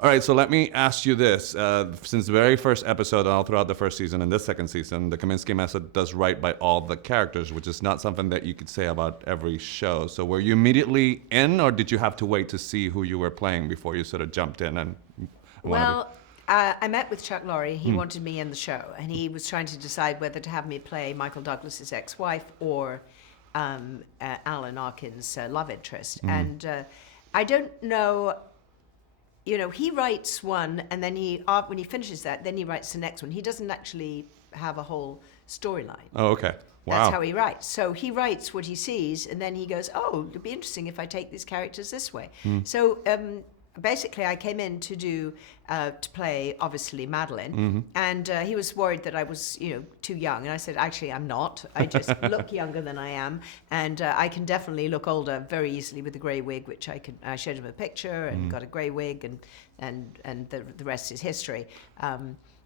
All right, so let me ask you this. Since the very first episode and all throughout the first season and this second season, the Kominsky method does right by all the characters, which is not something that you could say about every show. So were you immediately in, or did you have to wait to see who you were playing before you sort of jumped in and Well, I met with Chuck Lorre. He wanted me in the show, and he was trying to decide whether to have me play Michael Douglas's ex-wife or Alan Arkin's love interest. And I don't know. He writes one, and then when he finishes that, then he writes the next one. He doesn't actually have a whole storyline. Oh, okay. Wow. That's how he writes. So he writes what he sees, and then he goes, "Oh, it'd be interesting if I take these characters this way." So basically, I came in to play, obviously, Madeline, and he was worried that I was, too young, and I said, "Actually, I'm not. I just look younger than I am, and I can definitely look older very easily with a grey wig, which I showed him a picture and got a grey wig, and the rest is history."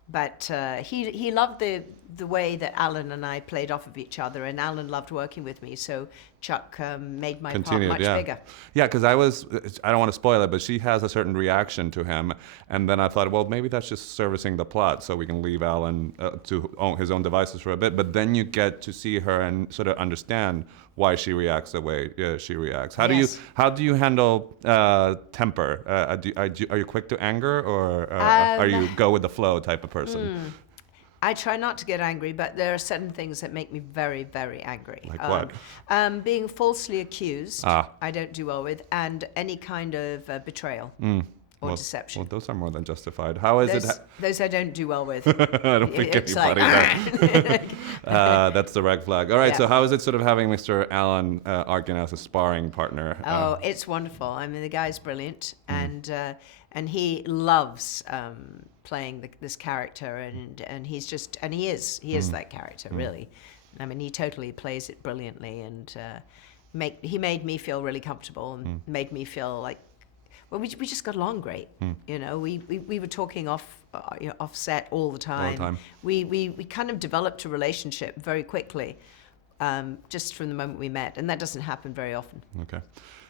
But he loved the way that Alan and I played off of each other, and Alan loved working with me. So Chuck made my part much bigger. Yeah, because I don't want to spoil it, but she has a certain reaction to him, and then I thought, well, maybe that's just servicing the plot, so we can leave Alan to his own devices for a bit. But then you get to see her and sort of understand why she reacts the way she reacts. How do you handle temper? Are you quick to anger, or are you go with the flow type of person? I try not to get angry, but there are certain things that make me very, very angry. Like what? Being falsely accused, I don't do well with, and any kind of betrayal. Or deception. Well, those are more than justified. How is it? Those I don't do well with. I don't think anybody does. That's the red flag. All right, so how is it sort of having Mr. Alan Arkin as a sparring partner? Oh, it's wonderful. I mean, the guy's brilliant, and he loves playing this character, and he is that character, really. I mean, he totally plays it brilliantly, and he made me feel really comfortable, and made me feel like, well, we just got along great. We were talking off set all the time. We kind of developed a relationship very quickly, just from the moment we met, and that doesn't happen very often. Okay.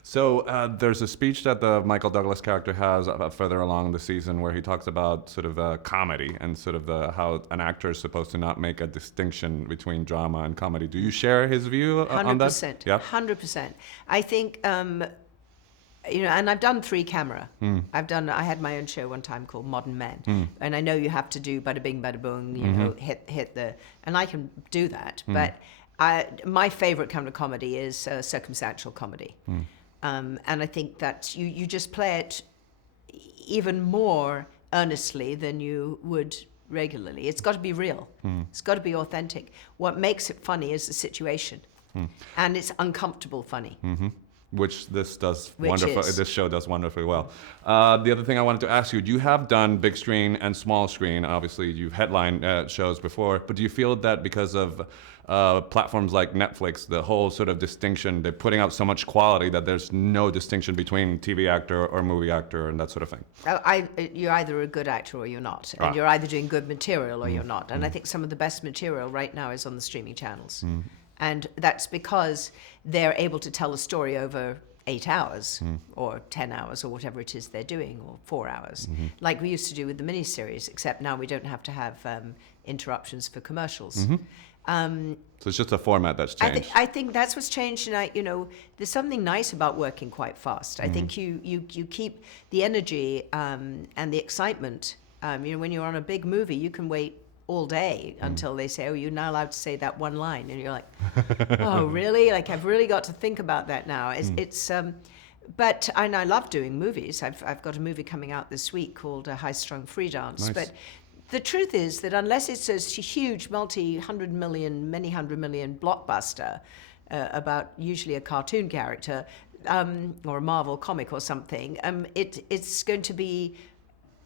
So there's a speech that the Michael Douglas character has further along in the season where he talks about sort of comedy and sort of how an actor is supposed to not make a distinction between drama and comedy. Do you share his view on that? 100%. Yeah. 100%. I think. And I've done 3 camera. I had my own show one time called Modern Men, and I know you have to do bada bing, bada boom, hit the, and I can do that. But my favorite kind of comedy is circumstantial comedy, and I think that you just play it even more earnestly than you would regularly. It's got to be real. It's got to be authentic. What makes it funny is the situation, and it's uncomfortable funny. Which this does wonderful. This show does wonderfully well. The other thing I wanted to ask you have done big screen and small screen. Obviously, you've headlined shows before, but do you feel that because of platforms like Netflix, the whole sort of distinction, they're putting out so much quality that there's no distinction between TV actor or movie actor and that sort of thing? You're either a good actor or you're not, and you're either doing good material or you're not. And I think some of the best material right now is on the streaming channels. And that's because they're able to tell a story over 8 hours or 10 hours or whatever it is they're doing, or 4 hours, like we used to do with the miniseries, except now we don't have to have interruptions for commercials. So it's just a format that's changed. I think that's what's changed, and there's something nice about working quite fast. I think you keep the energy and the excitement. When you're on a big movie, you can wait all day until they say, "Oh, you're now allowed to say that one line," and you're like, "Oh, really? Like, I've really got to think about that now." But I love doing movies. I've got a movie coming out this week called High Strung Free Dance. Nice. But the truth is that unless it's a huge many hundred million blockbuster about usually a cartoon character or a Marvel comic or something, it's going to be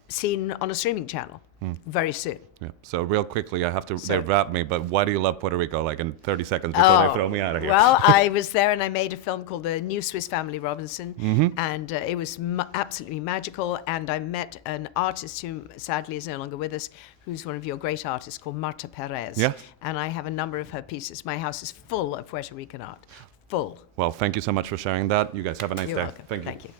seen on a streaming channel very soon. Yeah. So real quickly, they wrap me, but why do you love Puerto Rico? Like in 30 seconds before they throw me out of here. Well, I was there and I made a film called The New Swiss Family Robinson, and it was absolutely magical. And I met an artist who sadly is no longer with us, who's one of your great artists called Fernandez-Paris. Yeah. And I have a number of her pieces. My house is full of Puerto Rican art. Full. Well, thank you so much for sharing that. You guys have a nice You're day. welcome. Thank you. Thank you.